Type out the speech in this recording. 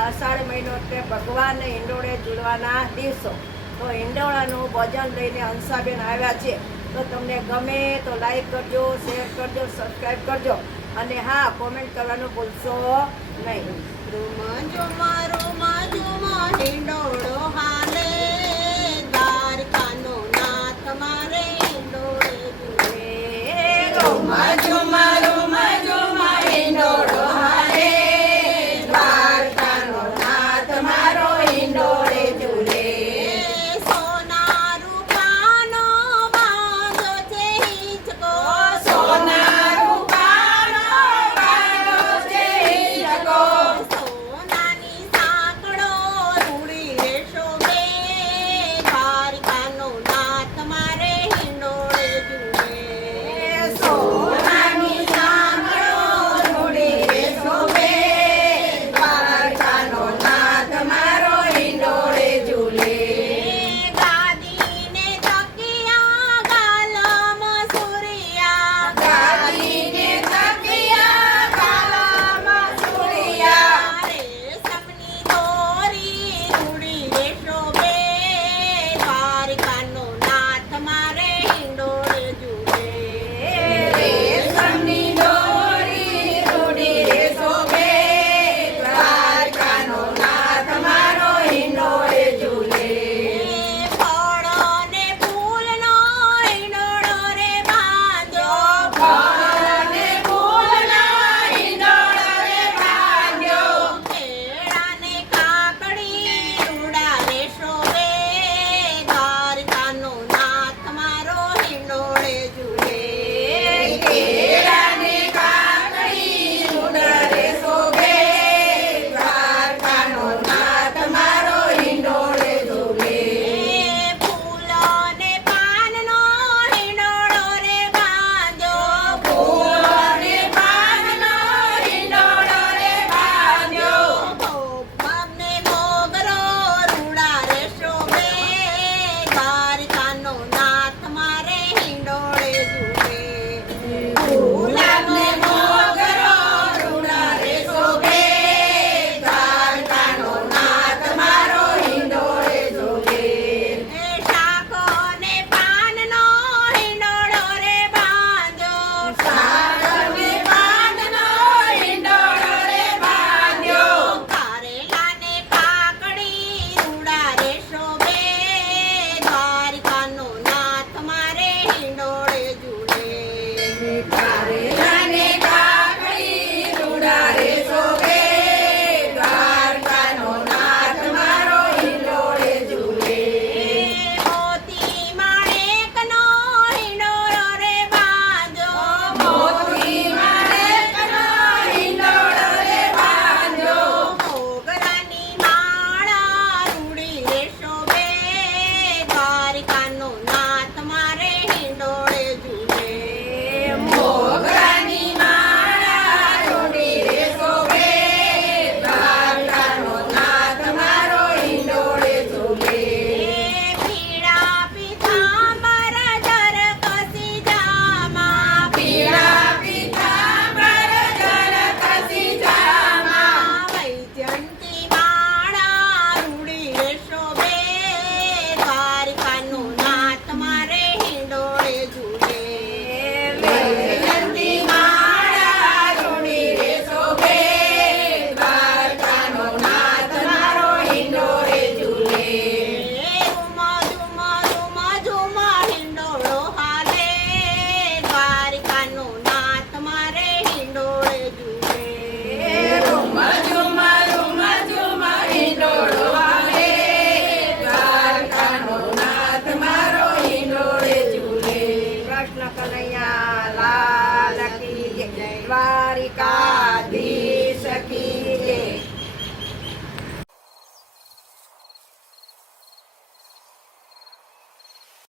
અષાઢ મહિનો એટલે ભગવાનને હિંડોળે જુડવાના દિવસો. તો હિંડોળાનું ભજન લઈને હંસાબેન આવ્યા છે. તો તમને ગમે તો લાઈક કરજો શેર કરજો સબસ્ક્રાઈબ કરજો. અને હા કોમેન્ટ કરવાનું ભૂલશો નહીં. રૂમાજો મારો માજો હિંડોળો હાલે. દ્વારકાનો નાથ મારે હિંડોળે જુએ